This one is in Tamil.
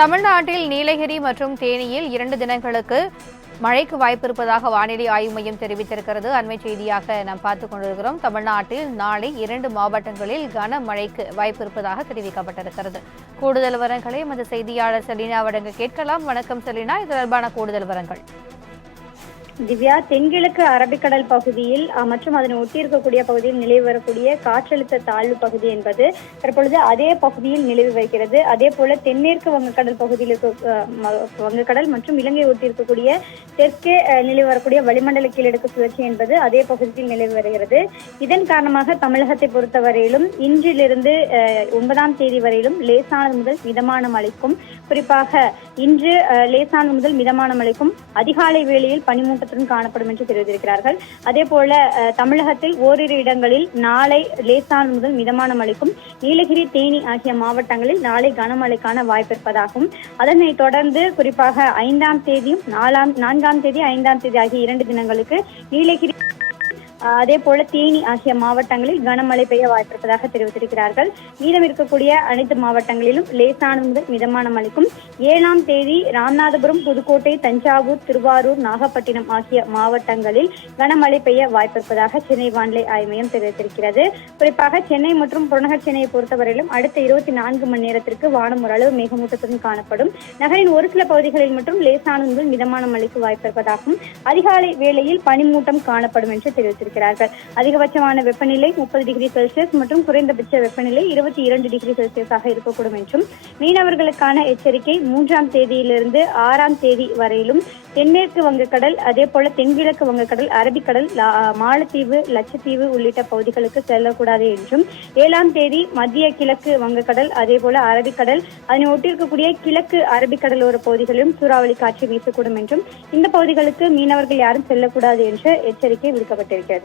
தமிழ்நாட்டில் நீலகிரி மற்றும் தேனியில் 2 தினங்களுக்கு மழைக்கு வாய்ப்பிருப்பதாக வானிலை ஆய்வு மையம் தெரிவித்திருக்கிறது. அண்மை செய்தியாக நாம் பார்த்துக் கொண்டிருக்கிறோம். தமிழ்நாட்டில் நாளை 2 மாவட்டங்களில் கனமழைக்கு வாய்ப்பிருப்பதாக தெரிவிக்கப்பட்டிருக்கிறது. கூடுதல் விவரங்களை எமது செய்தியாளர் செலினா வழங்க கேட்கலாம். வணக்கம் செலினா, இது தொடர்பான கூடுதல் விவரங்கள். திவ்யா, தென்கிழக்கு அரபிக்கடல் பகுதியில் மற்றும் அதனை ஒட்டியிருக்கக்கூடிய பகுதியில் நிலவி வரக்கூடிய காற்றழுத்த தாழ்வு பகுதி என்பது தற்பொழுது அதே பகுதியில் நிலவி வருகிறது. அதே போல தென்மேற்கு வங்கக்கடல் பகுதியில் வங்கக்கடல் மற்றும் இலங்கை ஒட்டியிருக்கக்கூடிய தெற்கே நிலவி வரக்கூடிய வளிமண்டல கீழடுக்கு சுழற்சி என்பது அதே பகுதியில் நிலவி வருகிறது. இதன் காரணமாக தமிழகத்தை பொறுத்தவரையிலும் இன்றிலிருந்து 9ஆம் தேதி வரையிலும் லேசானது முதல் மிதமான மழைக்கும், குறிப்பாக இன்று லேசானது முதல் மிதமான மழைக்கும் அதிகாலை வேளையில் பனிமூட்ட காணப்படும் என்று தெரிவித்திருக்கிறார்கள். அதே போல தமிழகத்தில் ஓரிரு இடங்களில் நாளை லேசானது முதல் மிதமான மழைக்கும், நீலகிரி தேனி ஆகிய மாவட்டங்களில் நாளை கனமழைக்கான வாய்ப்பிருப்பதாகவும், அதனைத் தொடர்ந்து குறிப்பாக 5ஆம் தேதியும் 4ஆம் தேதி 5ஆம் தேதி ஆகிய 2 தினங்களுக்கு நீலகிரி அதே போல தேனி ஆகிய மாவட்டங்களில் கனமழை பெய்ய வாய்ப்பிருப்பதாக தெரிவித்திருக்கிறார்கள். மீதம் இருக்கக்கூடிய அனைத்து மாவட்டங்களிலும் லேசானது முதல் மிதமான மழைக்கும், 7ஆம் தேதி ராமநாதபுரம், புதுக்கோட்டை, தஞ்சாவூர், திருவாரூர், நாகப்பட்டினம் ஆகிய மாவட்டங்களில் கனமழை பெய்ய வாய்ப்பிருப்பதாக சென்னை வானிலை ஆய்வு மையம் தெரிவித்திருக்கிறது. குறிப்பாக சென்னை மற்றும் புறநகர் சென்னையை பொறுத்தவரையிலும் அடுத்த 24 மணி நேரத்திற்கு வானம் ஓரளவு மேகமூட்டத்துடன் காணப்படும். நகரின் ஒரு சில பகுதிகளில் மட்டும் லேசானது முதல் மிதமான மழைக்கு வாய்ப்பிருப்பதாகவும், அதிகாலை வேளையில் பனிமூட்டம் காணப்படும் என்று தெரிவித்திருக்கிறார்கள். அதிகபட்சமான வெப்பநிலை 30 டிகிரி செல்சியஸ் மற்றும் குறைந்தபட்ச வெப்பநிலை 22 டிகிரி செல்சியஸாக இருக்கக்கூடும் என்றும், மீனவர்களுக்கான எச்சரிக்கை 3ஆம் தேதியிலிருந்து 6ஆம் தேதி வரையிலும் தென்மேற்கு வங்கக்கடல், அதே போல தென்கிழக்கு வங்கக்கடல், அரபிக்கடல், மாலத்தீவு, லட்சத்தீவு உள்ளிட்ட பகுதிகளுக்கு செல்லக்கூடாது என்றும், 7ஆம் தேதி மத்திய கிழக்கு வங்கக்கடல், அதே போல அரபிக்கடல், அதனை ஒட்டியிருக்கக்கூடிய கிழக்கு அரபிக்கடலோர பகுதிகளிலும் சூறாவளி காற்று வீசக்கூடும் என்றும், இந்த பகுதிகளுக்கு மீனவர்கள் யாரும் செல்லக்கூடாது என்ற எச்சரிக்கை விடுக்கப்பட்டிருக்கிறது.